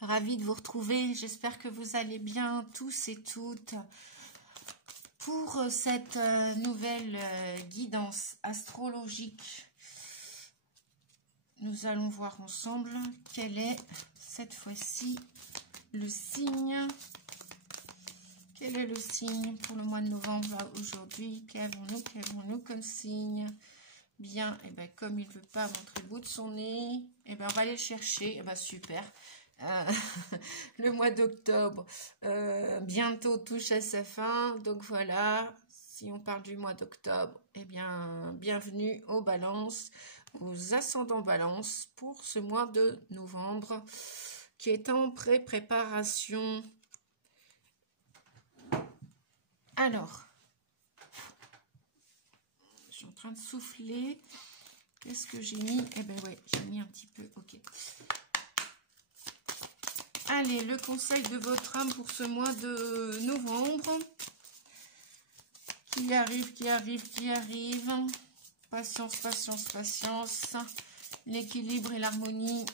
Ravie de vous retrouver. J'espère que vous allez bien tous et toutes pour cette nouvelle guidance astrologique. Nous allons voir ensemble quel est cette fois-ci le signe. Quel est le signe pour le mois de novembre aujourd'hui? Qu'avons-nous comme signe? Bien, et ben comme il ne veut pas montrer le bout de son nez, et ben on va aller le chercher. Et ben super. Le mois d'octobre bientôt touche à sa fin, donc voilà, si on parle du mois d'octobre, eh bien bienvenue aux balances, aux ascendants balance pour ce mois de novembre qui est en préparation. Alors, je suis en train de souffler. Qu'est-ce que j'ai mis? Eh ben ouais, j'ai mis un petit peu, ok. Allez, le conseil de votre âme pour ce mois de novembre. Qui arrive. Patience, patience, patience. L'équilibre et l'harmonie,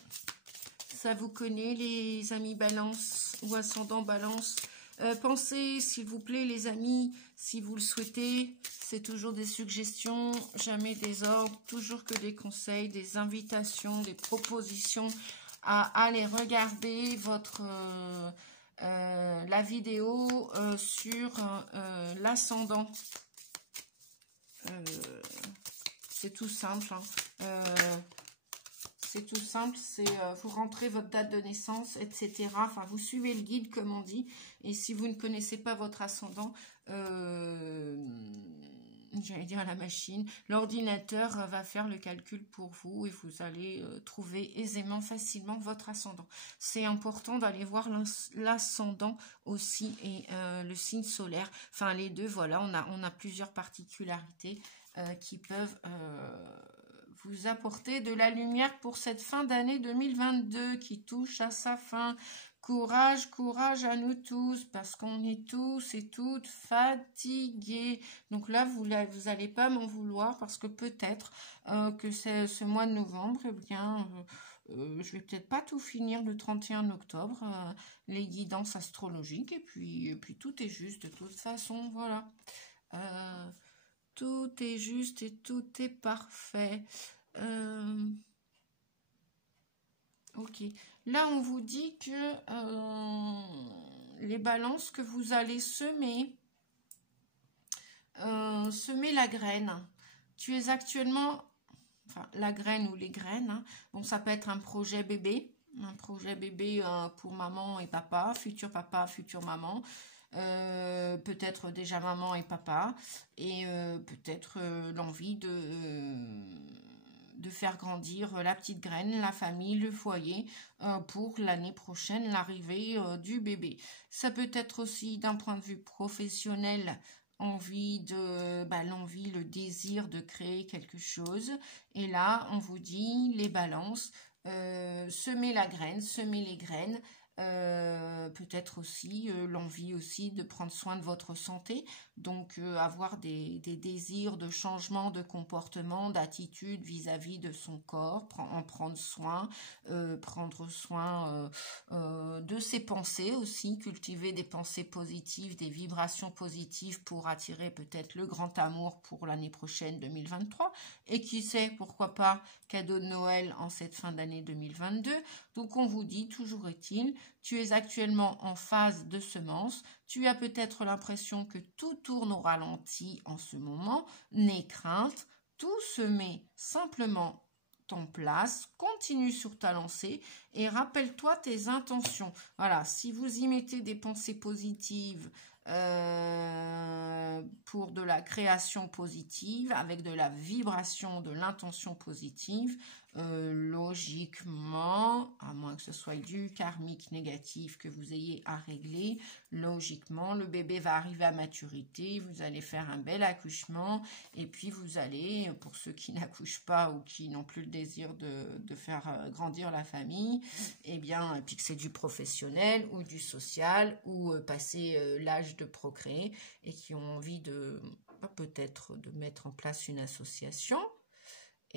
ça vous connaît, les amis balance ou ascendant balance. Pensez, s'il vous plaît, les amis, si vous le souhaitez, c'est toujours des suggestions, jamais des ordres, toujours que des conseils, des invitations, des propositions à aller regarder la vidéo sur l'ascendant. C'est tout simple. C'est tout simple, c'est vous rentrez votre date de naissance, etc. Enfin, vous suivez le guide, comme on dit. Et si vous ne connaissez pas votre ascendant, j'allais dire à la machine, l'ordinateur va faire le calcul pour vous et vous allez trouver aisément, facilement votre ascendant. C'est important d'aller voir l'ascendant aussi et le signe solaire. Enfin, les deux, voilà, on a plusieurs particularités qui peuvent vous apporter de la lumière pour cette fin d'année 2022 qui touche à sa fin. Courage, courage à nous tous, parce qu'on est tous et toutes fatigués. Donc là, vous n'allez pas m'en vouloir, parce que peut-être que ce mois de novembre, eh bien, je vais peut-être pas tout finir le 31 octobre, les guidances astrologiques, et puis tout est juste, de toute façon, voilà. Tout est juste et tout est parfait. Ok. Là, on vous dit que les balances que vous allez semer la graine. Tu es actuellement, enfin la graine ou les graines. Hein. Bon, ça peut être un projet bébé pour maman et papa, futur maman. Peut-être déjà maman et papa, et peut-être l'envie de faire grandir la petite graine, la famille, le foyer pour l'année prochaine, l'arrivée du bébé. Ça peut être aussi d'un point de vue professionnel, l'envie, le désir de créer quelque chose. Et là, on vous dit, les balances, semez la graine, semez les graines. Peut-être aussi l'envie aussi de prendre soin de votre santé, donc avoir des désirs de changement de comportement, d'attitude vis-à-vis de son corps, en prendre soin de ses pensées aussi, cultiver des pensées positives, des vibrations positives pour attirer peut-être le grand amour pour l'année prochaine 2023, et qui sait, pourquoi pas, cadeau de Noël en cette fin d'année 2022. Donc on vous dit, toujours est-il, tu es actuellement en phase de semence, tu as peut-être l'impression que tout tourne au ralenti en ce moment, n'aie crainte, tout se met simplement en place, continue sur ta lancée et rappelle-toi tes intentions. Voilà, si vous y mettez des pensées positives, pour de la création positive, avec de la vibration, de l'intention positive, logiquement, à moins que ce soit du karmique négatif que vous ayez à régler, logiquement, le bébé va arriver à maturité, vous allez faire un bel accouchement, et puis vous allez, pour ceux qui n'accouchent pas ou qui n'ont plus le désir de faire grandir la famille, et bien, puis que c'est du professionnel ou du social, ou passer l'âge de procréer, et qui ont envie de peut-être de mettre en place une association,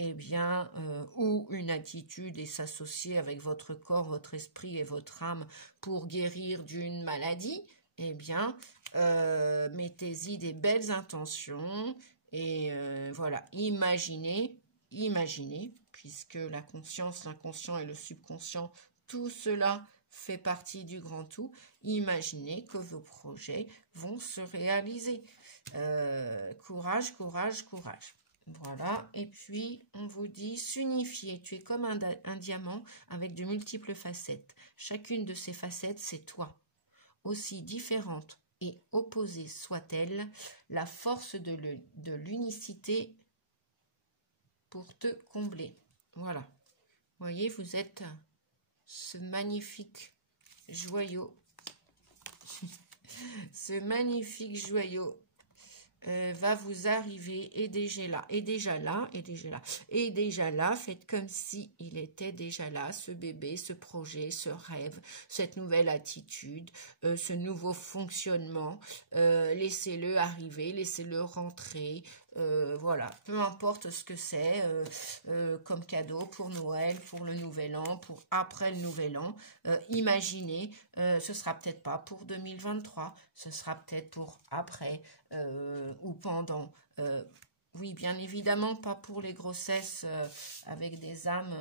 eh bien, ou une attitude et s'associer avec votre corps, votre esprit et votre âme pour guérir d'une maladie, eh bien, mettez-y des belles intentions et voilà, imaginez, puisque la conscience, l'inconscient et le subconscient, tout cela fait partie du grand tout, imaginez que vos projets vont se réaliser. Courage, courage, courage. Voilà, et puis on vous dit s'unifier. Tu es comme un diamant avec de multiples facettes. Chacune de ces facettes, c'est toi. Aussi différente et opposée soit-elle, la force de l'unicité pour te combler. Voilà. Vous voyez, vous êtes ce magnifique joyau. Ce magnifique joyau va vous arriver et déjà là, faites comme si il était déjà là, ce bébé, ce projet, ce rêve, cette nouvelle attitude, ce nouveau fonctionnement, laissez-le arriver, laissez-le rentrer, voilà, peu importe ce que c'est comme cadeau pour Noël, pour le Nouvel An, pour après le Nouvel An, imaginez, ce sera peut-être pas pour 2023, ce sera peut-être pour après ou pendant. Oui, bien évidemment, pas pour les grossesses avec des âmes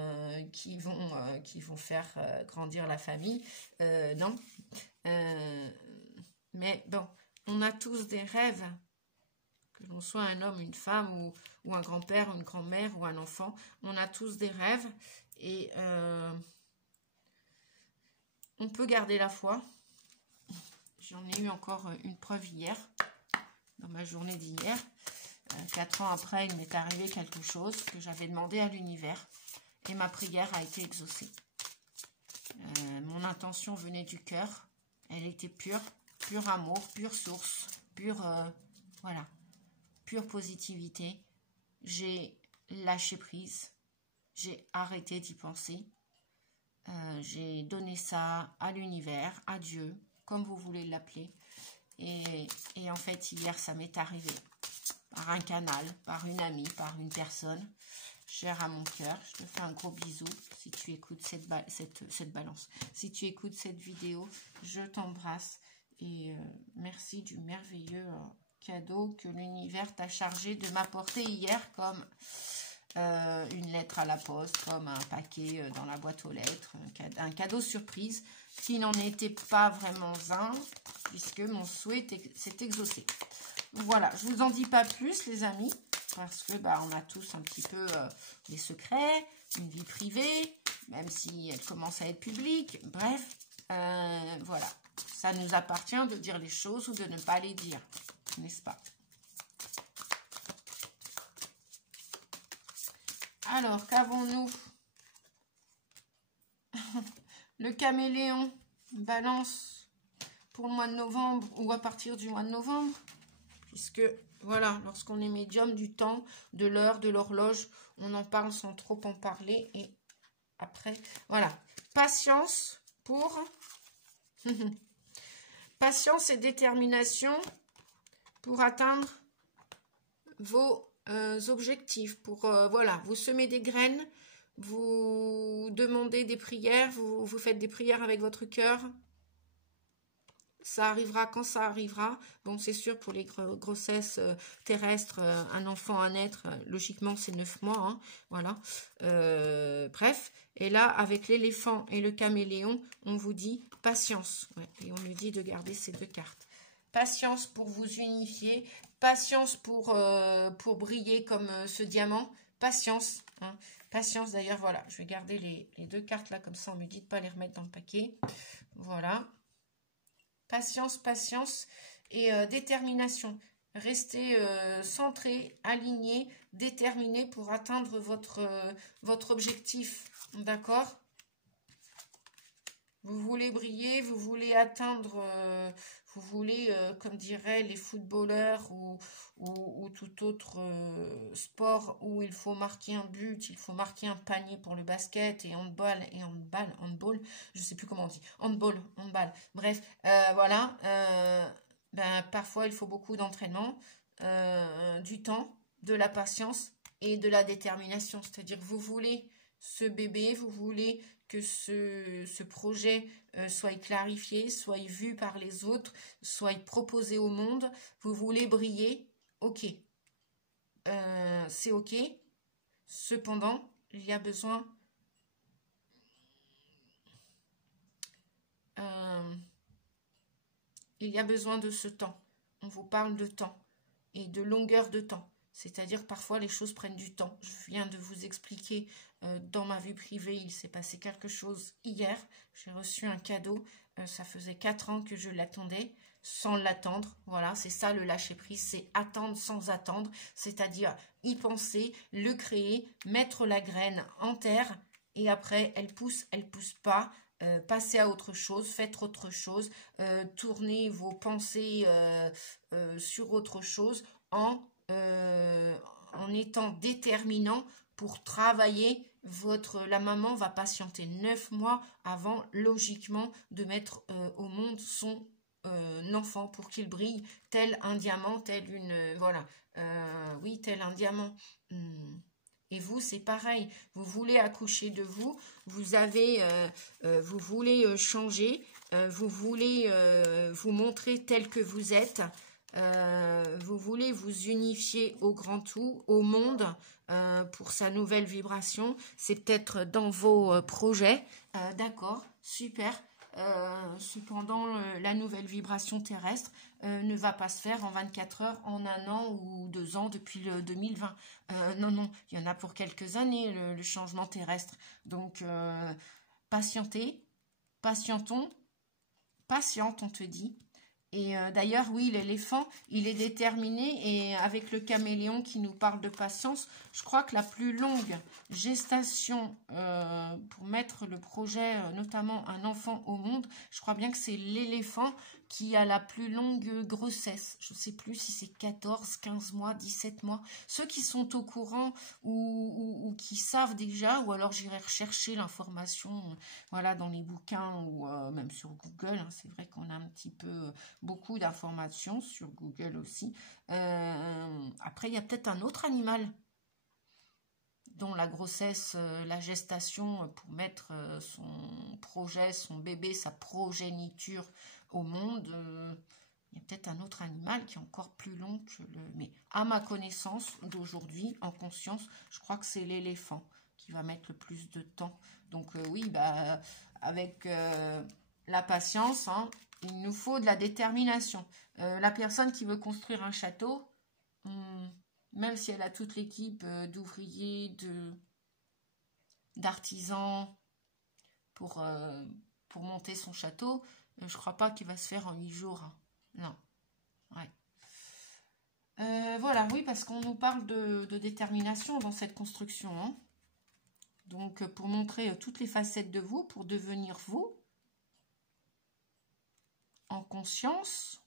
qui vont faire grandir la famille, non. Mais bon, on a tous des rêves, que l'on soit un homme, une femme, ou un grand-père, une grand-mère, ou un enfant, on a tous des rêves, et on peut garder la foi. J'en ai eu encore une preuve hier, dans ma journée d'hier. 4 ans après, il m'est arrivé quelque chose que j'avais demandé à l'univers, et ma prière a été exaucée. Mon intention venait du cœur, elle était pure, pur amour, pure source, voilà, pure positivité. J'ai lâché prise, j'ai arrêté d'y penser, j'ai donné ça à l'univers, à Dieu, comme vous voulez l'appeler, et en fait hier ça m'est arrivé par un canal, par une amie, par une personne chère à mon cœur. Je te fais un gros bisou si tu écoutes cette balance. Si tu écoutes cette vidéo, je t'embrasse et merci du merveilleux cadeau que l'univers t'a chargé de m'apporter hier, comme une lettre à la poste, comme un paquet dans la boîte aux lettres, un cadeau surprise qui n'en était pas vraiment un, puisque mon souhait s'est exaucé. Voilà, je vous en dis pas plus les amis, parce que on a tous un petit peu des secrets, une vie privée, même si elle commence à être publique. Bref, voilà, ça nous appartient de dire les choses ou de ne pas les dire, n'est-ce pas? Alors, qu'avons-nous? Le caméléon, balance pour le mois de novembre ou à partir du mois de novembre, puisque voilà, lorsqu'on est médium du temps, de l'heure, de l'horloge, on en parle sans trop en parler, et après, voilà, patience pour patience et détermination pour atteindre vos objectifs, pour voilà, vous semez des graines, vous demandez des prières, vous faites des prières avec votre cœur. Ça arrivera quand ça arrivera. Bon, c'est sûr, pour les grossesses terrestres, un enfant à naître, logiquement, c'est 9 mois. Hein, voilà. Bref. Et là, avec l'éléphant et le caméléon, on vous dit patience. Ouais, et on nous dit de garder ces 2 cartes. Patience pour vous unifier. Patience pour briller comme ce diamant. Patience. Hein. Patience, d'ailleurs, voilà. Je vais garder les 2 cartes là, comme ça, on me dit de ne pas les remettre dans le paquet. Voilà. Patience, patience et détermination. Restez centré, aligné, déterminé pour atteindre votre objectif. D'accord? Vous voulez briller, vous voulez atteindre, vous voulez, comme diraient les footballeurs ou tout autre sport où il faut marquer un but, il faut marquer un panier pour le basket et handball, je sais plus comment on dit, handball, bref, voilà, parfois il faut beaucoup d'entraînement, du temps, de la patience et de la détermination. C'est-à-dire, vous voulez ce bébé, vous voulez que ce projet soit clarifié, soit vu par les autres, soit proposé au monde. Vous voulez briller, ok. C'est ok. Cependant, il y a besoin de ce temps. On vous parle de temps et de longueur de temps. C'est-à-dire parfois les choses prennent du temps. Je viens de vous expliquer dans ma vie privée, il s'est passé quelque chose hier. J'ai reçu un cadeau. Ça faisait 4 ans que je l'attendais sans l'attendre. Voilà, c'est ça le lâcher prise, c'est attendre sans attendre. C'est-à-dire y penser, le créer, mettre la graine en terre et après elle pousse pas. Passez à autre chose, faites autre chose, tournez vos pensées sur autre chose en étant déterminant pour travailler la maman va patienter 9 mois avant logiquement de mettre au monde son enfant pour qu'il brille tel un diamant, tel une voilà, oui, tel un diamant. Et vous, c'est pareil. Vous voulez accoucher de vous, vous avez, vous voulez changer, vous voulez vous montrer tel que vous êtes. Vous voulez vous unifier au grand tout, au monde, pour sa nouvelle vibration. C'est peut-être dans vos projets. D'accord, super. Cependant, la nouvelle vibration terrestre ne va pas se faire en 24 heures, en 1 an ou 2 ans depuis le 2020. Non, non, il y en a pour quelques années, le changement terrestre. Donc, patientez, patientons, patiente, on te dit. Et d'ailleurs, oui, l'éléphant, il est déterminé et avec le caméléon qui nous parle de patience, je crois que la plus longue gestation pour mettre le projet, notamment un enfant au monde, je crois bien que c'est l'éléphant qui a la plus longue grossesse. Je ne sais plus si c'est 14, 15 mois, 17 mois. Ceux qui sont au courant ou qui savent déjà, ou alors j'irai rechercher l'information voilà, dans les bouquins ou même sur Google. Hein, c'est vrai qu'on a un petit peu beaucoup d'informations sur Google aussi. Après, il y a peut-être un autre animal dont la grossesse, la gestation pour mettre son projet, son bébé, sa progéniture au monde, il y a peut-être un autre animal qui est encore plus long que le... Mais à ma connaissance d'aujourd'hui, en conscience, je crois que c'est l'éléphant qui va mettre le plus de temps. Donc oui, bah, avec la patience, hein, il nous faut de la détermination. La personne qui veut construire un château, même si elle a toute l'équipe d'ouvriers, d'artisans pour monter son château, je crois pas qu'il va se faire en 8 jours. Hein. Non. Ouais. Voilà, oui, parce qu'on nous parle de détermination dans cette construction. Hein. Donc, pour montrer toutes les facettes de vous, pour devenir vous, en conscience,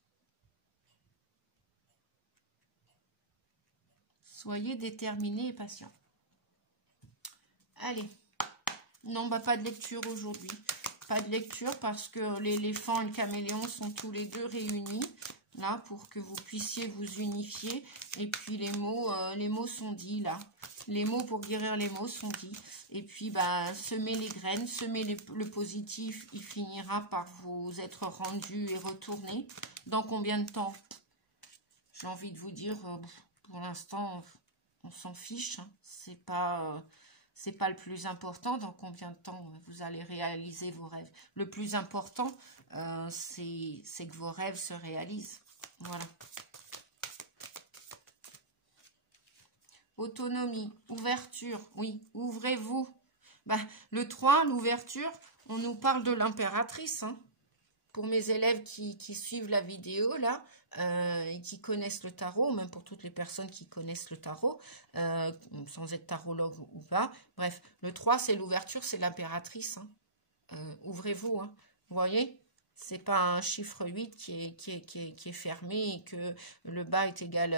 soyez déterminés et patients. Allez. Non, bah pas de lecture aujourd'hui. Pas de lecture parce que l'éléphant et le caméléon sont tous les deux réunis. Là, pour que vous puissiez vous unifier. Et puis les mots sont dits là. Les mots pour guérir les mots sont dits. Et puis, bah, semez les graines, semez le positif. Il finira par vous être rendu et retourné. Dans combien de temps? J'ai envie de vous dire, pour l'instant, on s'en fiche. Hein. C'est pas le plus important. Dans combien de temps vous allez réaliser vos rêves? Le plus important, c'est que vos rêves se réalisent. Voilà. Autonomie, ouverture, oui, ouvrez-vous. Bah, le 3, l'ouverture, on nous parle de l'impératrice. Hein. Pour mes élèves qui suivent la vidéo, là, et qui connaissent le tarot, même pour toutes les personnes qui connaissent le tarot, sans être tarologue ou pas. Bref, le 3, c'est l'ouverture, c'est l'impératrice. Hein. Ouvrez-vous, hein. Vous voyez? C'est pas un chiffre 8 qui est fermé et que le bas est égal...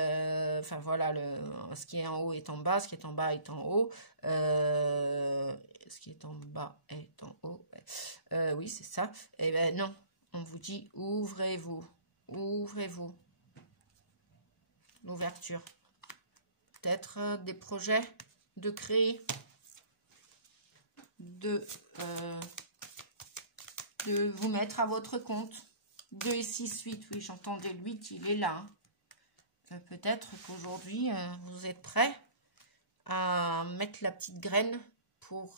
Enfin, voilà, ce qui est en haut est en bas, ce qui est en bas est en haut. Ce qui est en bas est en haut. Oui, c'est ça. Eh bien, non. On vous dit, ouvrez-vous. Ouvrez-vous. L'ouverture. peut-être des projets de créer, de vous mettre à votre compte. 2 et 6, 8, oui, j'entendais le 8, il est là. Peut-être qu'aujourd'hui, vous êtes prêts à mettre la petite graine pour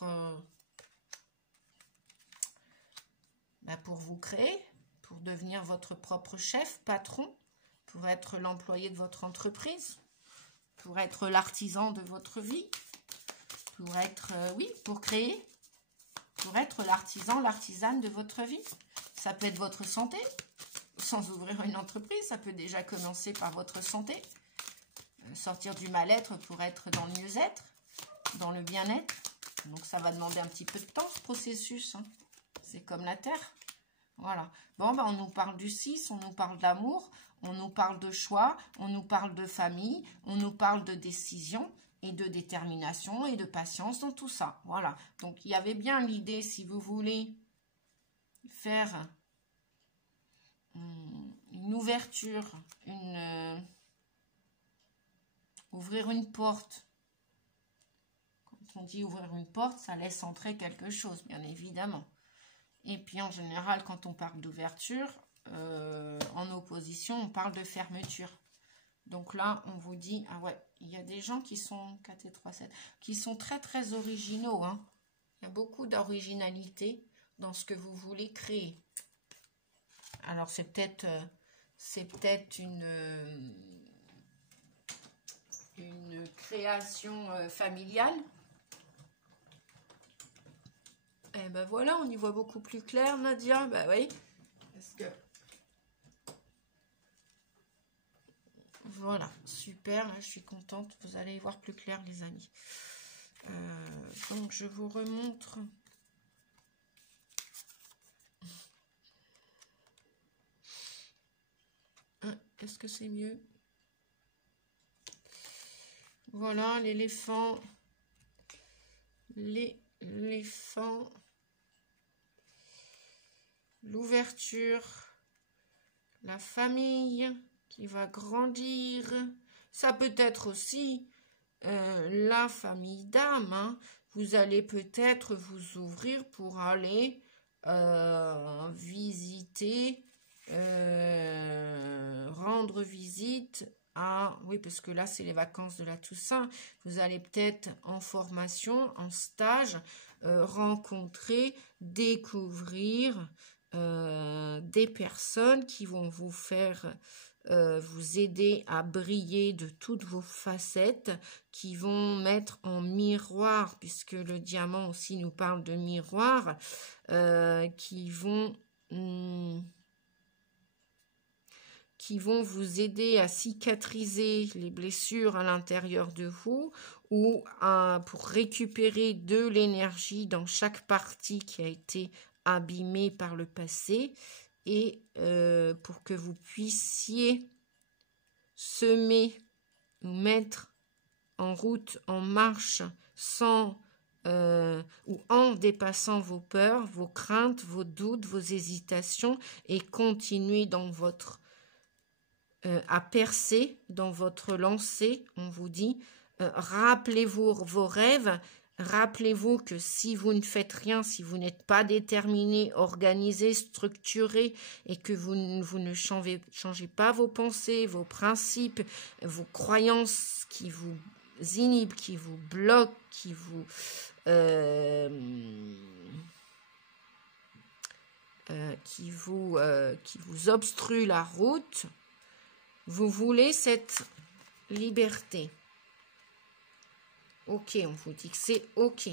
vous créer, pour devenir votre propre chef, patron, pour être l'employé de votre entreprise, pour être l'artisan de votre vie, pour être, oui, pour créer, pour être l'artisan, l'artisane de votre vie. Ça peut être votre santé, sans ouvrir une entreprise, ça peut déjà commencer par votre santé. Sortir du mal-être pour être dans le mieux-être, dans le bien-être. Donc ça va demander un petit peu de temps ce processus, hein. C'est comme la terre. Voilà. Bon, ben, on nous parle du 6, on nous parle d'amour, on nous parle de choix, on nous parle de famille, on nous parle de décision et de détermination et de patience dans tout ça. Voilà. Donc il y avait bien l'idée, si vous voulez faire une ouverture, ouvrir une porte. Quand on dit ouvrir une porte, ça laisse entrer quelque chose, bien évidemment. Et puis en général, quand on parle d'ouverture, en opposition, on parle de fermeture. Donc là, on vous dit, ah ouais, il y a des gens qui sont 4 et 3, 7, qui sont très très originaux, hein. Il y a beaucoup d'originalité dans ce que vous voulez créer. Alors c'est peut-être une création familiale. Et ben voilà, on y voit beaucoup plus clair, Nadia. Ben oui, parce que voilà, super. Là, je suis contente. Vous allez y voir plus clair, les amis. Donc je vous remontre. Est-ce que c'est mieux? Voilà, l'éléphant. L'éléphant. L'ouverture. La famille qui va grandir. Ça peut être aussi la famille d'âme. Hein. Vous allez peut-être vous ouvrir pour aller visiter, rendre visite à... Oui, parce que là, c'est les vacances de la Toussaint. Vous allez peut-être en formation, en stage, rencontrer, découvrir des personnes qui vont vous faire... vous aider à briller de toutes vos facettes, qui vont mettre en miroir, puisque le diamant aussi nous parle de miroir, qui vont vous aider à cicatriser les blessures à l'intérieur de vous ou pour récupérer de l'énergie dans chaque partie qui a été abîmée par le passé. Et pour que vous puissiez semer ou mettre en route, en marche, sans ou en dépassant vos peurs, vos craintes, vos doutes, vos hésitations et continuer dans votre à percer dans votre lancée. On vous dit, rappelez-vous vos rêves. Rappelez-vous que si vous ne faites rien, si vous n'êtes pas déterminé, organisé, structuré et que vous ne changez pas vos pensées, vos principes, vos croyances qui vous inhibent, qui vous bloquent, qui vous obstruent la route, vous voulez cette liberté. Ok, on vous dit que c'est ok.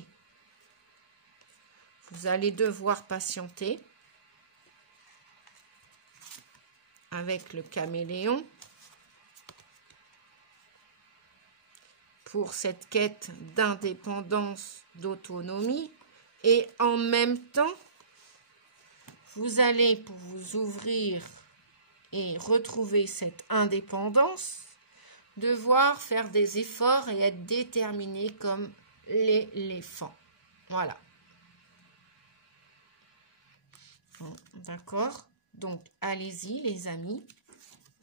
Vous allez devoir patienter avec le caméléon pour cette quête d'indépendance, d'autonomie. Et en même temps, vous allez, pour vous ouvrir et retrouver cette indépendance, devoir faire des efforts et être déterminé comme l'éléphant. Voilà. Bon, d'accord. Donc, allez-y, les amis,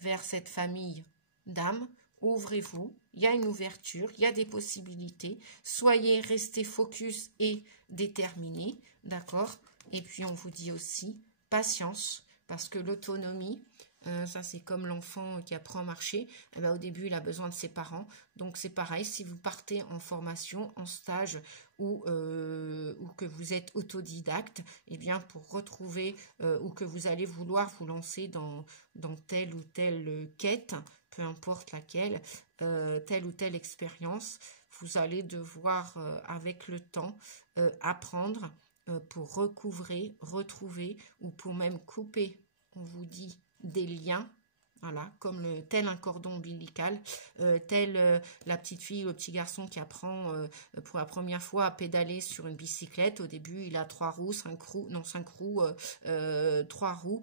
vers cette famille d'âmes. Ouvrez-vous, il y a une ouverture, il y a des possibilités. Soyez, restez focus et déterminés, d'accord? Et puis, on vous dit aussi patience, parce que l'autonomie, ça c'est comme l'enfant qui apprend à marcher, eh ben, au début il a besoin de ses parents, donc c'est pareil, si vous partez en formation, en stage ou que vous êtes autodidacte, eh bien pour retrouver ou que vous allez vouloir vous lancer dans telle ou telle quête, peu importe laquelle, telle ou telle expérience, vous allez devoir avec le temps apprendre pour recouvrer, retrouver ou pour même couper, on vous dit, des liens, voilà, comme tel un cordon ombilical, tel la petite fille ou le petit garçon qui apprend pour la première fois à pédaler sur une bicyclette. Au début, il a 3 roues, 5 roues, non 5 roues, 3 roues,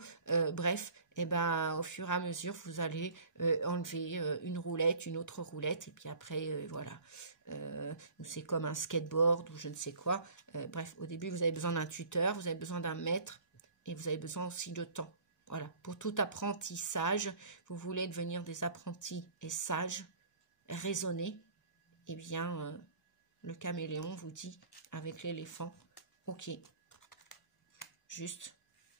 bref. Et ben, au fur et à mesure, vous allez enlever une roulette, une autre roulette, et puis après, voilà. C'est comme un skateboard ou je ne sais quoi. Bref, au début, vous avez besoin d'un tuteur, vous avez besoin d'un maître, et vous avez besoin aussi de temps. Voilà, pour tout apprentissage, vous voulez devenir des apprentis et sages, raisonnés, eh bien, le caméléon vous dit avec l'éléphant, ok, juste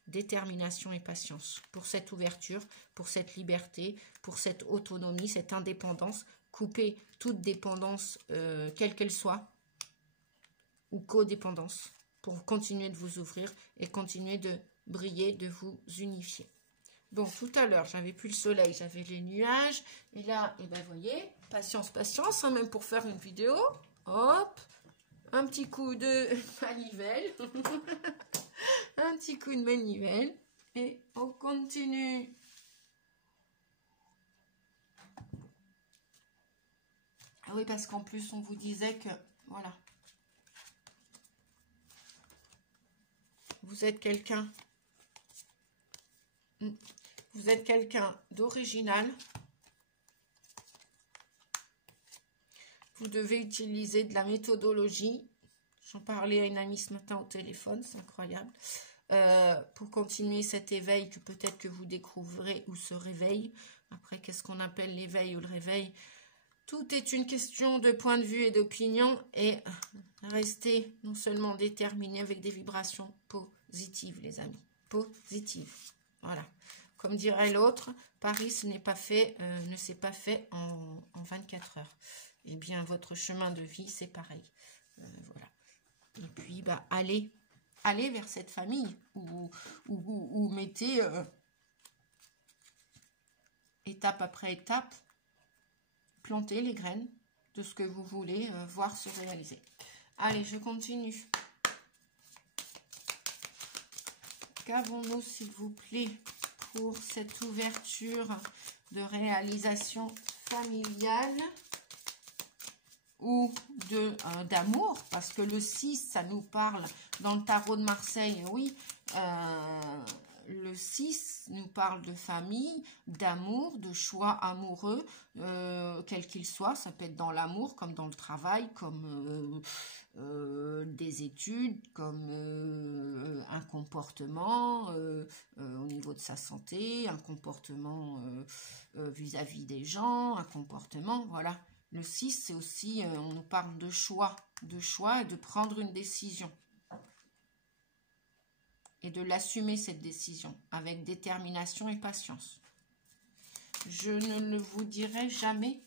détermination et patience pour cette ouverture, pour cette liberté, pour cette autonomie, cette indépendance, couper toute dépendance, quelle qu'elle soit, ou codépendance, pour continuer de vous ouvrir et continuer de briller, de vous unifier. Bon, tout à l'heure, j'avais plus le soleil, j'avais les nuages. Et là, eh ben, vous voyez, patience, patience, hein, même pour faire une vidéo. Hop, un petit coup de manivelle. Un petit coup de manivelle. Et on continue. Ah oui, parce qu'en plus, on vous disait que, voilà, vous êtes quelqu'un... Vous êtes quelqu'un d'original. Vous devez utiliser de la méthodologie. J'en parlais à une amie ce matin au téléphone, c'est incroyable. Pour continuer cet éveil que peut-être que vous découvrez ou ce réveil. Après, qu'est-ce qu'on appelle l'éveil ou le réveil? Tout est une question de point de vue et d'opinion. Et restez non seulement déterminés avec des vibrations positives, les amis. Positives. Voilà. Comme dirait l'autre, Paris ne s'est pas fait en 24 heures. Eh bien, votre chemin de vie, c'est pareil. Voilà. Et puis, bah, allez vers cette famille ou mettez étape après étape, plantez les graines de ce que vous voulez voir se réaliser. Allez, je continue. Qu'avons-nous, s'il vous plaît, pour cette ouverture de réalisation familiale ou d'amour, parce que le 6, ça nous parle dans le tarot de Marseille, oui, le 6 nous parle de famille, d'amour, de choix amoureux, quel qu'il soit, ça peut être dans l'amour, comme dans le travail, comme des études, comme un comportement au niveau de sa santé, un comportement vis-à-vis des gens, un comportement, voilà. Le 6, c'est aussi, on nous parle de choix et de prendre une décision. Et de l'assumer, cette décision, avec détermination et patience. Je ne le vous dirai jamais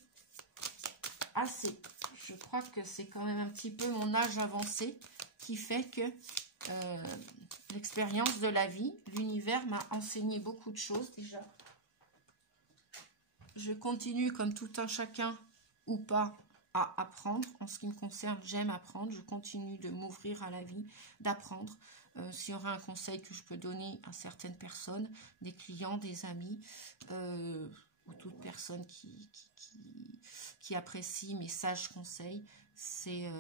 assez. Je crois que c'est quand même un petit peu mon âge avancé qui fait que l'expérience de la vie, l'univers m'a enseigné beaucoup de choses déjà. Je continue comme tout un chacun ou pas à apprendre. En ce qui me concerne, j'aime apprendre. Je continue de m'ouvrir à la vie, d'apprendre. S'il y aura un conseil que je peux donner à certaines personnes, des clients, des amis, ou toute personne qui apprécie mes sages conseils, c'est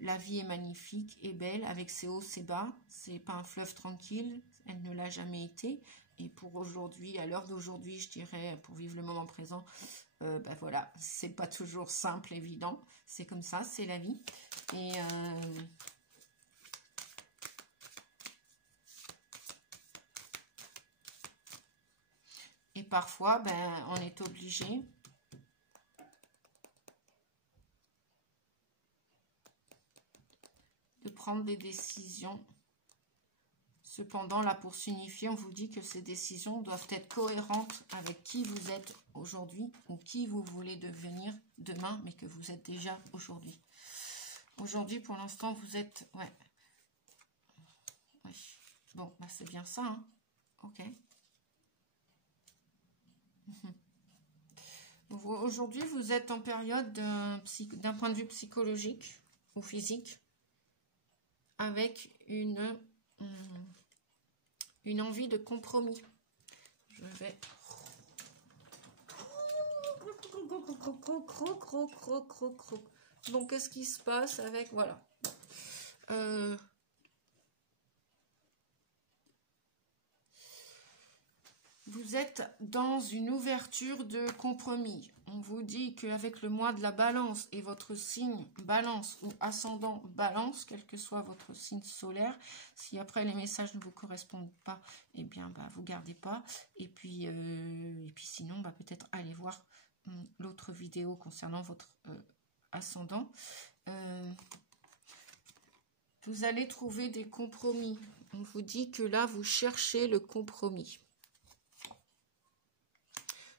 la vie est magnifique et belle avec ses hauts, ses bas. C'est pas un fleuve tranquille, elle ne l'a jamais été. Et pour aujourd'hui, à l'heure d'aujourd'hui, je dirais, pour vivre le moment présent, ben voilà, c'est pas toujours simple, évident. C'est comme ça, c'est la vie. Et parfois, ben, on est obligé prendre des décisions. Cependant, là, pour s'unifier, on vous dit que ces décisions doivent être cohérentes avec qui vous êtes aujourd'hui ou qui vous voulez devenir demain, mais que vous êtes déjà aujourd'hui. Aujourd'hui, pour l'instant, vous êtes... Ouais. Oui. Bon, bah, c'est bien ça, hein. Ok. Aujourd'hui, vous êtes en période d'un point de vue psychologique ou physique avec une envie de compromis. Je vais... Donc, qu'est-ce qui se passe avec... Voilà. Vous êtes dans une ouverture de compromis. On vous dit qu'avec le mois de la balance et votre signe balance ou ascendant balance, quel que soit votre signe solaire, si après les messages ne vous correspondent pas, eh bien bah, vous gardez pas. Et puis sinon, bah, peut-être allez voir l'autre vidéo concernant votre ascendant. Vous allez trouver des compromis. On vous dit que là, vous cherchez le compromis.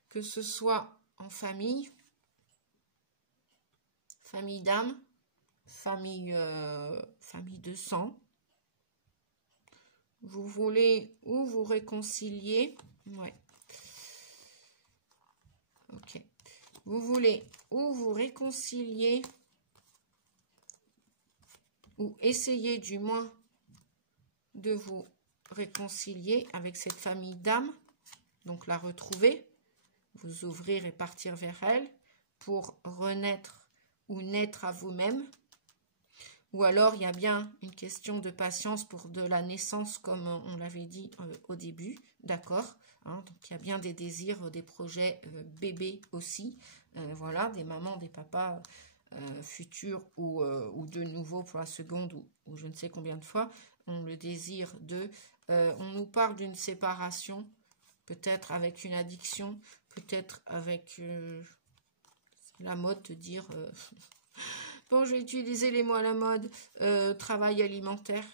Que ce soit en famille, famille d'âme, famille de sang. Vous voulez ou vous réconcilier. Ouais. Ok. Vous voulez ou vous réconcilier ou essayer du moins de vous réconcilier avec cette famille d'âme. Donc la retrouver. Vous ouvrir et partir vers elle pour renaître ou naître à vous-même. Ou alors, il y a bien une question de patience pour de la naissance, comme on l'avait dit au début. D'accord, hein, donc, il y a bien des désirs, des projets bébés aussi. Voilà, des mamans, des papas futurs ou de nouveau pour la seconde ou je ne sais combien de fois ont le désir de... on nous parle d'une séparation, peut-être avec une addiction, peut-être avec la mode de dire, bon, je vais utiliser les mots à la mode, travail alimentaire.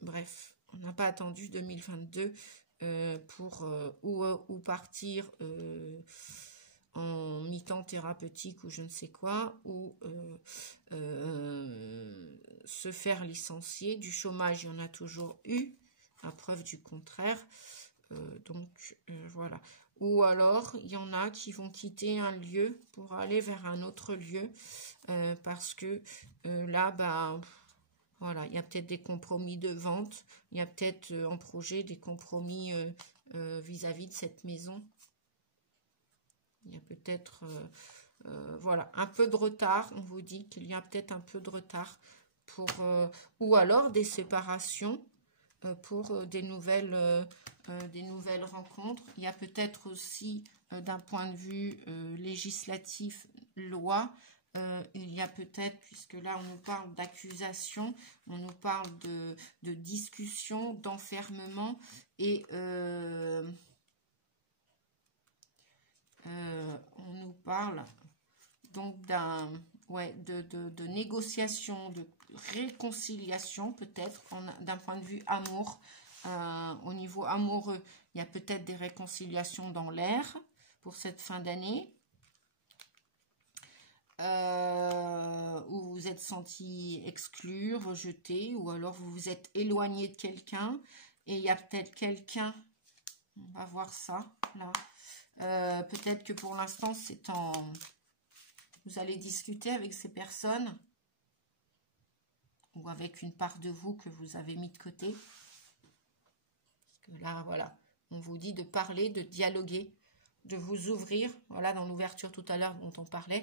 Bref, on n'a pas attendu 2022 pour ou partir en mi-temps thérapeutique ou je ne sais quoi, ou se faire licencier. Du chômage, il y en a toujours eu, à preuve du contraire. Donc, voilà. Ou alors, il y en a qui vont quitter un lieu pour aller vers un autre lieu parce que là, bah, voilà, il y a peut-être des compromis de vente, il y a peut-être en projet des compromis vis-à-vis de cette maison. Il y a peut-être, voilà, un peu de retard. On vous dit qu'il y a peut-être un peu de retard pour, ou alors des séparations pour des nouvelles rencontres. Il y a peut-être aussi, d'un point de vue législatif, loi, il y a peut-être, puisque là on nous parle d'accusation, on nous parle de discussion, d'enfermement, et on nous parle donc de négociation, de réconciliation peut-être, d'un point de vue amour. Au niveau amoureux, il y a peut-être des réconciliations dans l'air pour cette fin d'année. Où vous vous êtes senti exclu, rejeté, ou alors vous vous êtes éloigné de quelqu'un, et il y a peut-être quelqu'un, on va voir ça, là, peut-être que pour l'instant, vous allez discuter avec ces personnes, ou avec une part de vous que vous avez mis de côté. Parce que là, voilà, on vous dit de parler, de dialoguer, de vous ouvrir. Voilà, dans l'ouverture tout à l'heure dont on parlait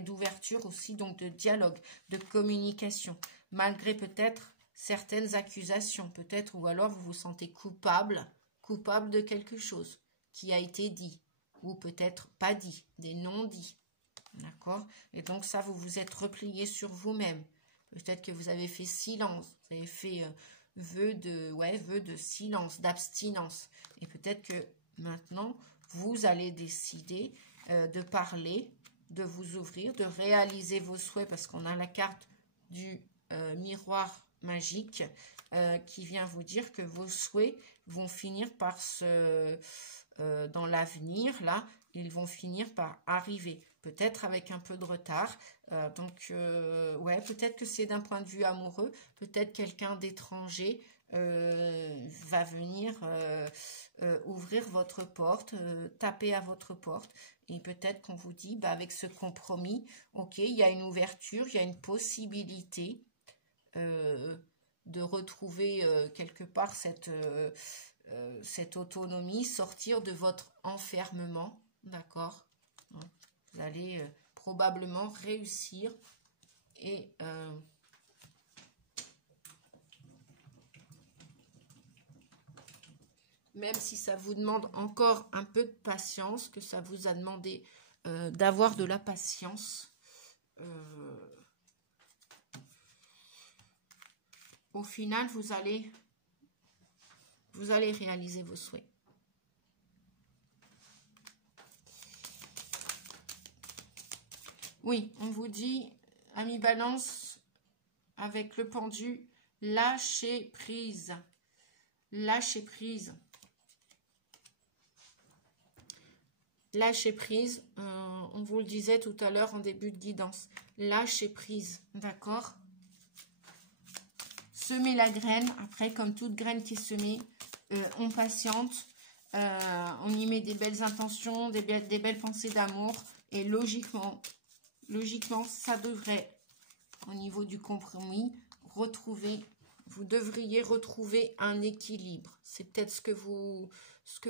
d'ouverture aussi, donc de dialogue, de communication. Malgré peut-être certaines accusations, peut-être, ou alors vous vous sentez coupable de quelque chose qui a été dit, ou peut-être pas dit, des non-dits. D'accord? Et donc ça, vous vous êtes replié sur vous-même. Peut-être que vous avez fait silence, vous avez fait vœu de silence, d'abstinence. Et peut-être que maintenant, vous allez décider de parler, de vous ouvrir, de réaliser vos souhaits, parce qu'on a la carte du miroir magique qui vient vous dire que vos souhaits vont finir par dans l'avenir, là, ils vont finir par arriver. Peut-être avec un peu de retard. Ouais, peut-être que c'est d'un point de vue amoureux. Peut-être quelqu'un d'étranger va venir ouvrir votre porte, taper à votre porte. Et peut-être qu'on vous dit, bah, avec ce compromis, ok, il y a une ouverture, il y a une possibilité de retrouver quelque part cette autonomie, sortir de votre enfermement, d'accord? Vous allez probablement réussir et même si ça vous demande encore un peu de patience, que ça vous a demandé d'avoir de la patience, au final, vous allez réaliser vos souhaits. Oui, on vous dit, amis Balance, avec le pendu, lâchez prise. Lâchez prise. Lâchez prise, on vous le disait tout à l'heure en début de guidance. Lâchez prise, d'accord? Semez la graine. Après, comme toute graine qui est semée, on patiente. On y met des belles intentions, des belles pensées d'amour. Et logiquement, ça devrait, au niveau du compromis, vous devriez retrouver un équilibre. C'est peut-être ce que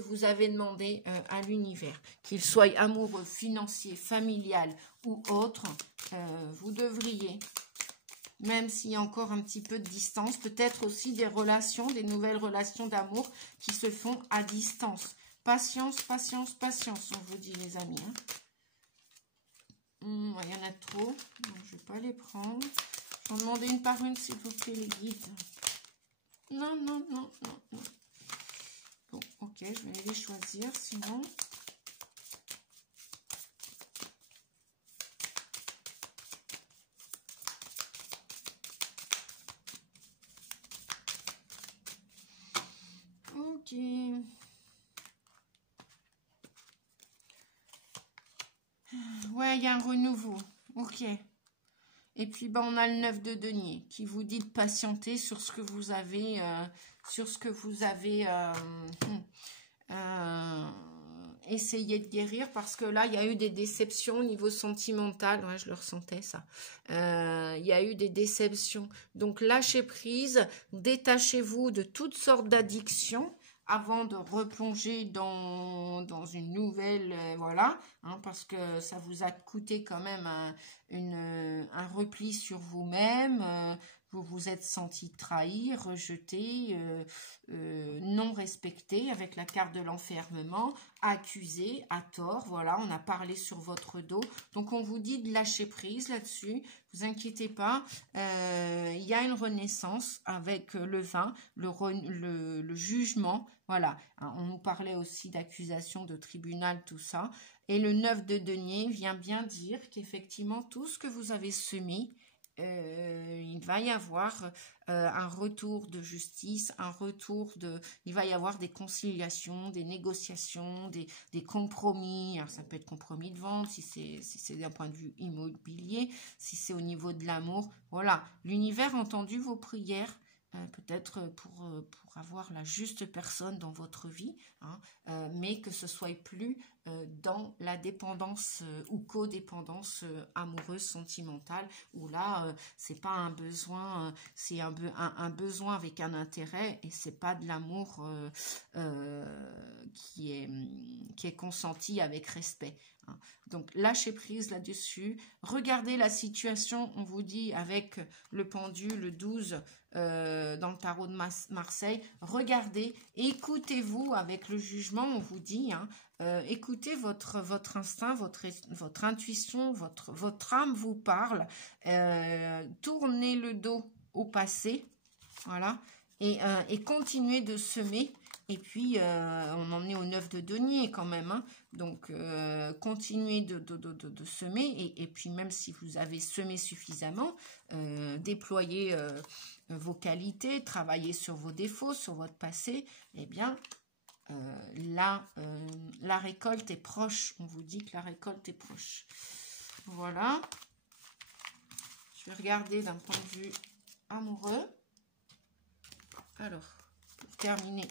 vous avez demandé à l'univers. Qu'il soit amoureux, financier, familial ou autre, vous devriez, même s'il y a encore un petit peu de distance, peut-être aussi des nouvelles relations d'amour qui se font à distance. Patience, patience, patience, on vous dit les amis. Hein. Il y en a trop, donc je ne vais pas les prendre. Je vais en demander une par une, s'il vous plaît, les guides. Non, non, non, non, non. Bon, ok, je vais les choisir, sinon... Ok. Ouais, il y a un renouveau. Ok. Et puis, ben, on a le 9 de denier qui vous dit de patienter sur ce que vous avez, essayé de guérir. Parce que là, il y a eu des déceptions au niveau sentimental. Ouais, je le ressentais, ça. Il y a eu des déceptions. Donc, lâchez prise. Détachez-vous de toutes sortes d'addictions avant de replonger dans une nouvelle, voilà, hein, parce que ça vous a coûté quand même un repli sur vous-même, vous vous êtes senti trahi, rejeté, non respecté, avec la carte de l'enfermement, accusé, à tort, voilà, on a parlé sur votre dos, donc on vous dit de lâcher prise là-dessus, vous inquiétez pas, il y a une renaissance avec le vin, le jugement, voilà, hein, on nous parlait aussi d'accusation de tribunal, tout ça, et le 9 de denier vient bien dire qu'effectivement tout ce que vous avez semé, il va y avoir un retour de justice, il va y avoir des conciliations, des négociations, des compromis. Alors ça peut être compromis de vente si c'est d'un point de vue immobilier, si c'est au niveau de l'amour. Voilà, l'univers a entendu vos prières. Peut-être pour avoir la juste personne dans votre vie, hein, mais que ce soit plus dans la dépendance ou codépendance amoureuse, sentimentale, où là, c'est pas un besoin, c'est un besoin avec un intérêt, et c'est pas de l'amour qui est consenti avec respect. Hein. Donc, lâchez prise là-dessus. Regardez la situation, on vous dit, avec le pendu, le 12, dans le tarot de Marseille. Regardez, écoutez-vous avec le jugement, on vous dit, hein, écoutez votre instinct, votre intuition, votre âme vous parle. Tournez le dos au passé, voilà, et continuez de semer Et puis, on en est au 9 de denier quand même. Hein. Donc, continuez de semer. Et puis, même si vous avez semé suffisamment, déployez vos qualités, travaillez sur vos défauts, sur votre passé. Eh bien, la récolte est proche. On vous dit que la récolte est proche. Voilà. Je vais regarder d'un point de vue amoureux. Alors, pour terminer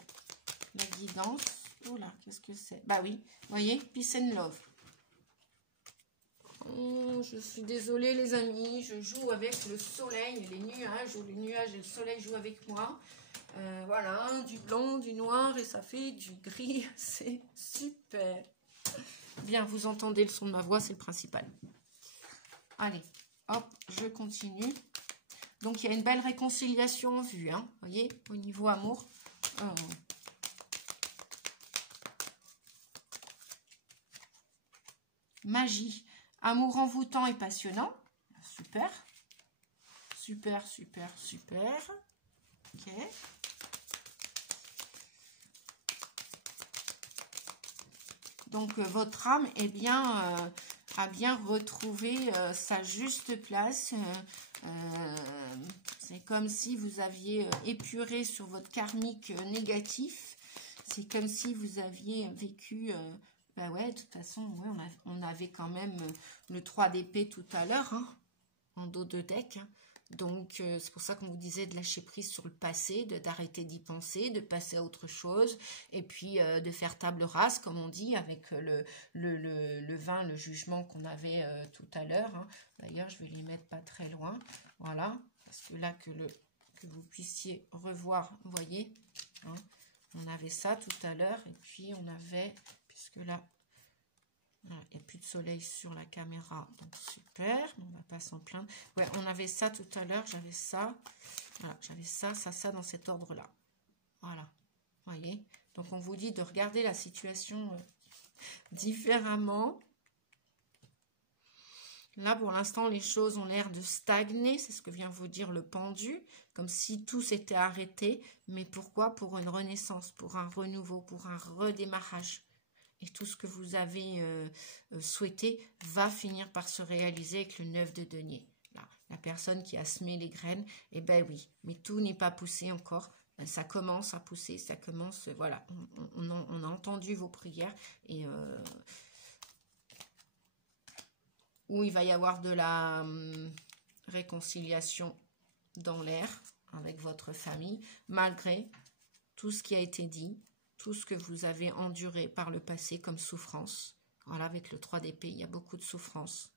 la guidance. Oh là, qu'est-ce que c'est? Bah oui, vous voyez, Peace and Love. Oh, je suis désolée les amis, je joue avec le soleil et les nuages, ou les nuages et le soleil jouent avec moi. Voilà, du blanc, du noir et ça fait du gris, c'est super. Bien, vous entendez le son de ma voix, c'est le principal. Allez, hop, je continue. Donc, il y a une belle réconciliation en vue, hein, vous voyez, au niveau amour. Magie. Amour envoûtant et passionnant. Super. Super, super, super. Ok. Donc, votre âme est bien, a bien retrouvé sa juste place. C'est comme si vous aviez épuré sur votre karmique négatif. C'est comme si vous aviez vécu... bah ouais, de toute façon, ouais, on avait quand même le 3 d'épée tout à l'heure, hein, en dos de deck. Hein. Donc, c'est pour ça qu'on vous disait de lâcher prise sur le passé, d'arrêter d'y penser, de passer à autre chose, et puis de faire table rase, comme on dit, avec le vin, le jugement qu'on avait tout à l'heure. Hein. D'ailleurs, je vais les mettre pas très loin, voilà, parce que là, que vous puissiez revoir, vous voyez, hein, on avait ça tout à l'heure, et puis on avait, puisque là, il n'y a plus de soleil sur la caméra, donc super, on ne va pas s'en plaindre. Ouais, on avait ça tout à l'heure, j'avais ça, voilà, j'avais ça dans cet ordre-là. Voilà, vous voyez. Donc on vous dit de regarder la situation différemment. Là, pour l'instant, les choses ont l'air de stagner, c'est ce que vient vous dire le pendu, comme si tout s'était arrêté. Mais pourquoi? Pour une renaissance, pour un renouveau, pour un redémarrage. Et tout ce que vous avez souhaité va finir par se réaliser avec le 9 de denier. Là, la personne qui a semé les graines, eh ben oui, mais tout n'est pas poussé encore. Ça commence à pousser, ça commence, voilà, on a entendu vos prières et où il va y avoir de la réconciliation dans l'air avec votre famille, malgré tout ce qui a été dit, tout ce que vous avez enduré par le passé comme souffrance. Voilà, avec le 3 d'épée, il y a beaucoup de souffrance.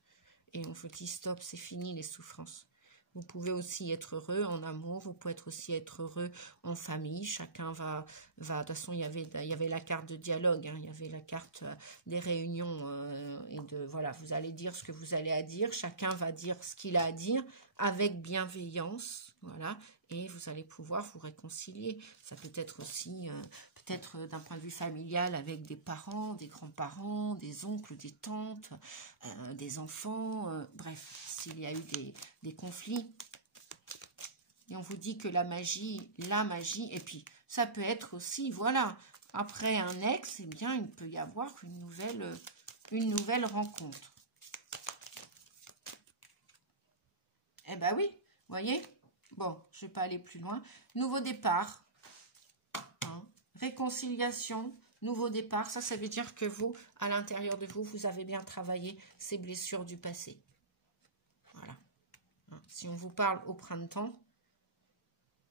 Et on vous dit stop, c'est fini les souffrances. Vous pouvez aussi être heureux en amour, vous pouvez aussi être heureux en famille. Chacun va de toute façon, il y avait la carte de dialogue, hein, il y avait la carte des réunions et de, voilà, vous allez dire ce que vous allez à dire. Chacun va dire ce qu'il a à dire avec bienveillance, voilà, et vous allez pouvoir vous réconcilier. Ça peut être aussi... peut-être d'un point de vue familial avec des parents, des grands-parents, des oncles, des tantes, des enfants, bref, s'il y a eu des conflits. Et on vous dit que la magie, et puis ça peut être aussi, voilà, après un ex, eh bien, il peut y avoir une nouvelle rencontre. Eh ben oui, vous voyez? Bon, je ne vais pas aller plus loin. Nouveau départ. Réconciliation, nouveau départ, ça veut dire que vous, à l'intérieur de vous, vous avez bien travaillé ces blessures du passé. Voilà. Si on vous parle au printemps,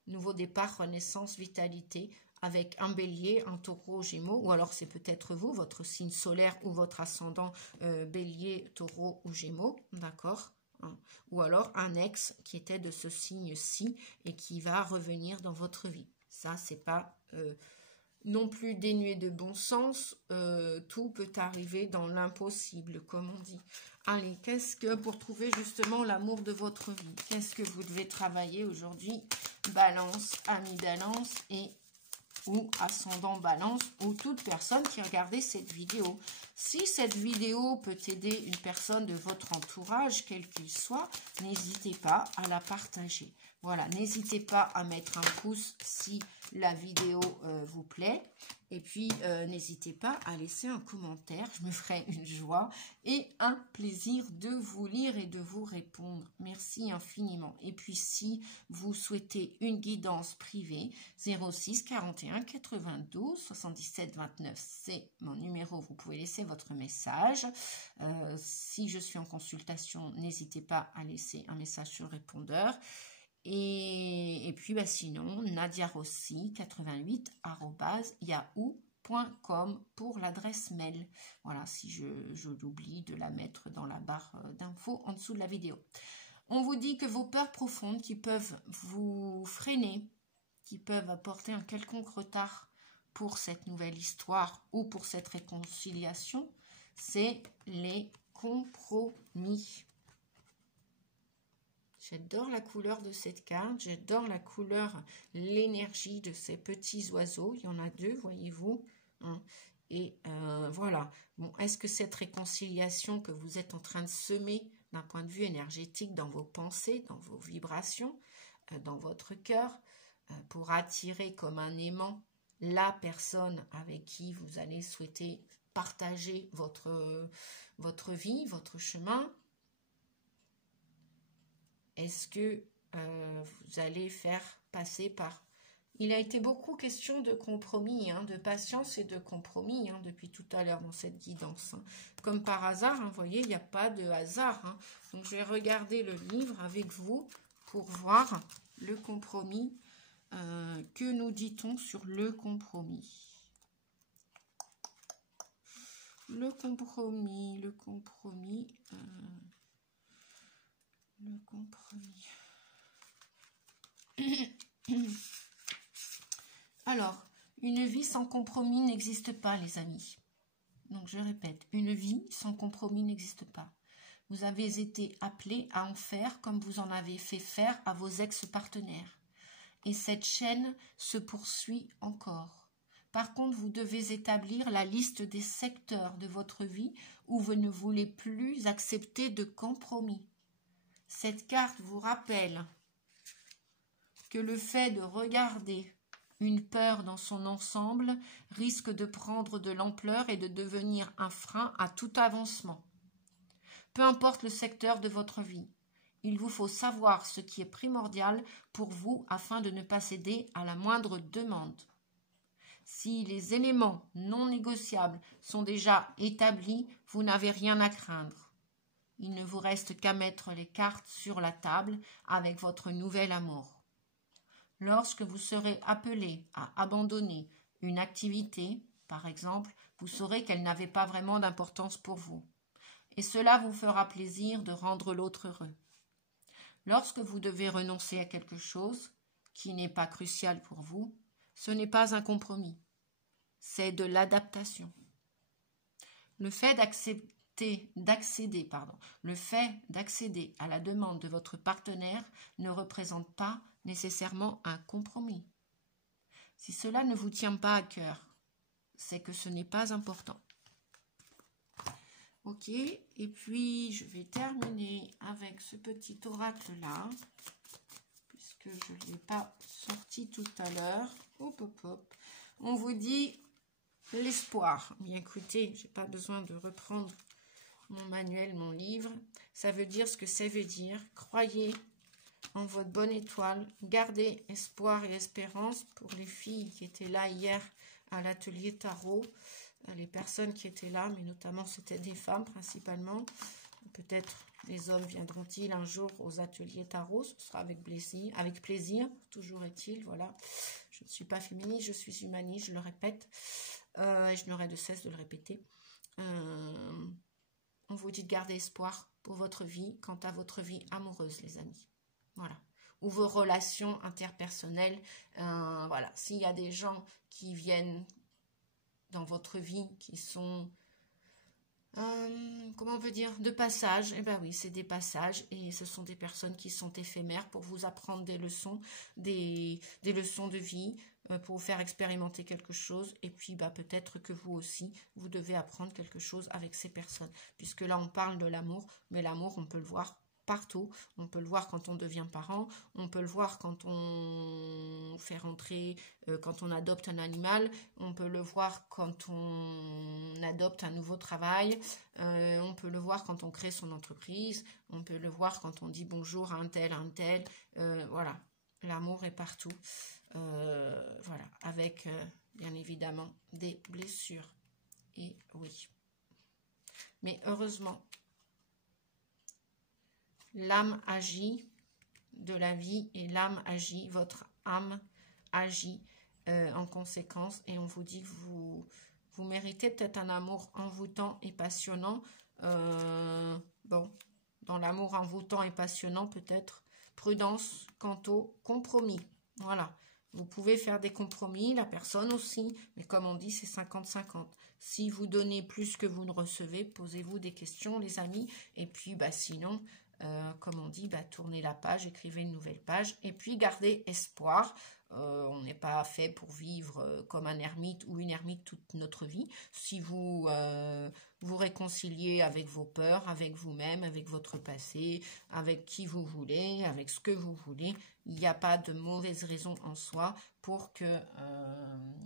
nouveau départ, renaissance, vitalité, avec un bélier, un taureau, gémeaux, ou alors c'est peut-être vous, votre signe solaire ou votre ascendant bélier, taureau ou gémeaux, d'accord, hein. Ou alors un ex qui était de ce signe-ci et qui va revenir dans votre vie. Ça, c'est pas... non plus dénué de bon sens, tout peut arriver dans l'impossible, comme on dit. Allez, qu'est-ce que, pour trouver justement l'amour de votre vie, qu'est-ce que vous devez travailler aujourd'hui? Balance, ami balance et ou ascendant balance, ou toute personne qui regardait cette vidéo. Si cette vidéo peut aider une personne de votre entourage, quel qu'il soit, n'hésitez pas à la partager. Voilà, n'hésitez pas à mettre un pouce si la vidéo vous plaît. Et puis, n'hésitez pas à laisser un commentaire. Je me ferai une joie et un plaisir de vous lire et de vous répondre. Merci infiniment. Et puis, si vous souhaitez une guidance privée, 06 41 92 77 29, c'est mon numéro. Vous pouvez laisser votre message. Si je suis en consultation, n'hésitez pas à laisser un message sur le répondeur. Et puis, bah, sinon, Nadia Rossi, 88, @yahoo.com pour l'adresse mail. Voilà, si je l'oublie de la mettre dans la barre d'infos en dessous de la vidéo. On vous dit que vos peurs profondes qui peuvent vous freiner, qui peuvent apporter un quelconque retard pour cette nouvelle histoire ou pour cette réconciliation, c'est les compromis. J'adore la couleur de cette carte, j'adore la couleur, l'énergie de ces petits oiseaux. Il y en a deux, voyez-vous. Hein. Et voilà. Bon, est-ce que cette réconciliation que vous êtes en train de semer d'un point de vue énergétique dans vos pensées, dans vos vibrations, dans votre cœur, pour attirer comme un aimant la personne avec qui vous allez souhaiter partager votre vie, votre chemin? Est-ce que vous allez faire passer par... Il a été beaucoup question de compromis, hein, de patience et de compromis hein, depuis tout à l'heure dans cette guidance. Hein. Comme par hasard, hein, vous voyez, il n'y a pas de hasard. Hein. Donc, je vais regarder le livre avec vous pour voir le compromis. Que nous dit-on sur le compromis? Le compromis. Alors, une vie sans compromis n'existe pas, les amis. Donc, je répète, une vie sans compromis n'existe pas. Vous avez été appelés à en faire comme vous en avez fait faire à vos ex-partenaires. Et cette chaîne se poursuit encore. Par contre, vous devez établir la liste des secteurs de votre vie où vous ne voulez plus accepter de compromis. Cette carte vous rappelle que le fait de regarder une peur dans son ensemble risque de prendre de l'ampleur et de devenir un frein à tout avancement. Peu importe le secteur de votre vie, il vous faut savoir ce qui est primordial pour vous afin de ne pas céder à la moindre demande. Si les éléments non négociables sont déjà établis, vous n'avez rien à craindre. Il ne vous reste qu'à mettre les cartes sur la table avec votre nouvel amour. Lorsque vous serez appelé à abandonner une activité, par exemple, vous saurez qu'elle n'avait pas vraiment d'importance pour vous. Et cela vous fera plaisir de rendre l'autre heureux. Lorsque vous devez renoncer à quelque chose qui n'est pas crucial pour vous, ce n'est pas un compromis, c'est de l'adaptation. Le fait d'accéder à la demande de votre partenaire ne représente pas nécessairement un compromis. Si cela ne vous tient pas à cœur, c'est que ce n'est pas important. Ok, et puis je vais terminer avec ce petit oracle-là, puisque je ne l'ai pas sorti tout à l'heure. Hop, hop, hop. On vous dit l'espoir. Bien écoutez, je n'ai pas besoin de reprendre mon manuel, mon livre. Ça veut dire ce que ça veut dire. Croyez en votre bonne étoile. Gardez espoir et espérance pour les filles qui étaient là hier à l'atelier tarot. Les personnes qui étaient là, mais notamment c'était des femmes principalement. Peut-être les hommes viendront-ils un jour aux ateliers tarot. Ce sera avec plaisir. Toujours est-il, voilà. Je ne suis pas féministe, je suis humaniste, je le répète. Et je n'aurai de cesse de le répéter. On vous dit de garder espoir pour votre vie, quant à votre vie amoureuse, les amis. Voilà. Ou vos relations interpersonnelles. Voilà. S'il y a des gens qui viennent dans votre vie, qui sont, comment on peut dire, de passage, eh bien oui, c'est des passages, et ce sont des personnes qui sont éphémères pour vous apprendre des leçons, des leçons de vie, pour vous faire expérimenter quelque chose, et puis bah, peut-être que vous aussi, vous devez apprendre quelque chose avec ces personnes, puisque là on parle de l'amour, mais l'amour on peut le voir partout. On peut le voir quand on devient parent, on peut le voir quand on fait rentrer, quand on adopte un animal, on peut le voir quand on adopte un nouveau travail, on peut le voir quand on crée son entreprise, on peut le voir quand on dit bonjour à un tel, voilà. L'amour est partout, voilà, avec bien évidemment des blessures. Et oui. Mais heureusement, l'âme agit de la vie et l'âme agit, votre âme agit en conséquence. Et on vous dit que vous méritez peut-être un amour envoûtant et passionnant. Bon, dans l'amour envoûtant et passionnant, peut-être prudence quant au compromis. Voilà. Vous pouvez faire des compromis, la personne aussi, mais comme on dit, c'est 50-50. Si vous donnez plus que vous ne recevez, posez-vous des questions, les amis. Et puis, sinon, comme on dit, tournez la page, écrivez une nouvelle page. Et puis, gardez espoir. On n'est pas fait pour vivre comme un ermite ou une ermite toute notre vie. Si vous vous réconciliez avec vos peurs, avec vous-même, avec votre passé, avec qui vous voulez, avec ce que vous voulez, il n'y a pas de mauvaise raison en soi pour que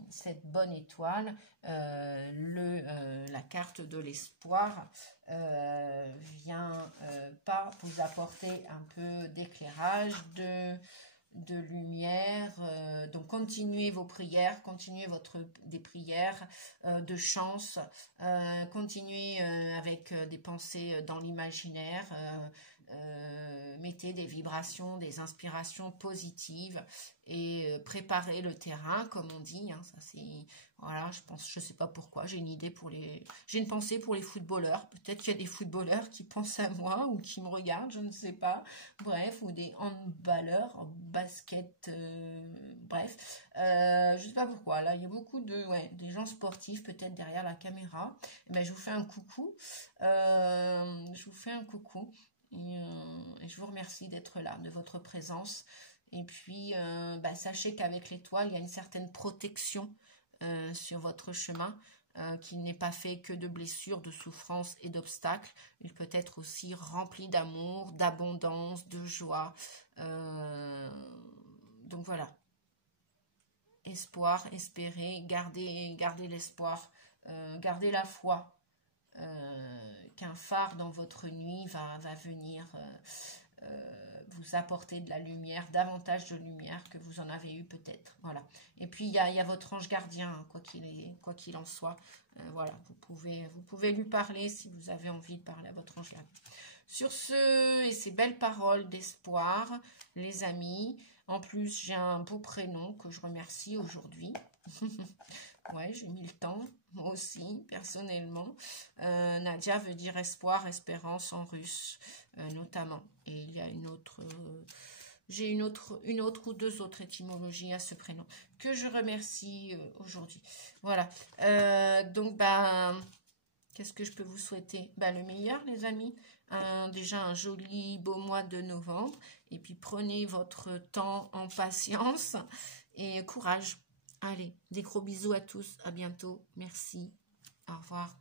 cette bonne étoile, la carte de l'espoir, vient pas vous apporter un peu d'éclairage, de lumière, donc continuez vos prières, continuez des prières de chance, continuez avec des pensées dans l'imaginaire, mettez des vibrations, des inspirations positives et préparez le terrain, comme on dit, hein, ça c'est, voilà, je sais pas pourquoi, j'ai une pensée pour les footballeurs, peut-être qu'il y a des footballeurs qui pensent à moi ou qui me regardent, je ne sais pas, bref, ou des handballeurs, en basket, bref, je sais pas pourquoi, là il y a beaucoup des gens sportifs peut-être derrière la caméra, je vous fais un coucou, et je vous remercie d'être là, de votre présence. Et puis, sachez qu'avec l'étoile, il y a une certaine protection sur votre chemin, qui n'est pas fait que de blessures, de souffrances et d'obstacles. Il peut être aussi rempli d'amour, d'abondance, de joie. Donc voilà. Espoir, espérer, gardez l'espoir, gardez la foi. Qu'un phare dans votre nuit va venir vous apporter de la lumière, davantage de lumière que vous en avez eu peut-être. Voilà. Et puis il y a votre ange gardien, hein, quoi qu'il en soit. Voilà, vous pouvez lui parler si vous avez envie de parler à votre ange gardien. Sur ce et ces belles paroles d'espoir, les amis. En plus, j'ai un beau prénom que je remercie aujourd'hui. Ouais, j'ai mis le temps, moi aussi, personnellement. Nadia veut dire espoir, espérance en russe, notamment. Et il y a j'ai une autre ou deux autres étymologies à ce prénom que je remercie aujourd'hui. Voilà. Donc, qu'est-ce que je peux vous souhaiter? Le meilleur, les amis. Déjà un joli, beau mois de novembre. Et puis, prenez votre temps en patience et courage. Allez, des gros bisous à tous. À bientôt. Merci. Au revoir.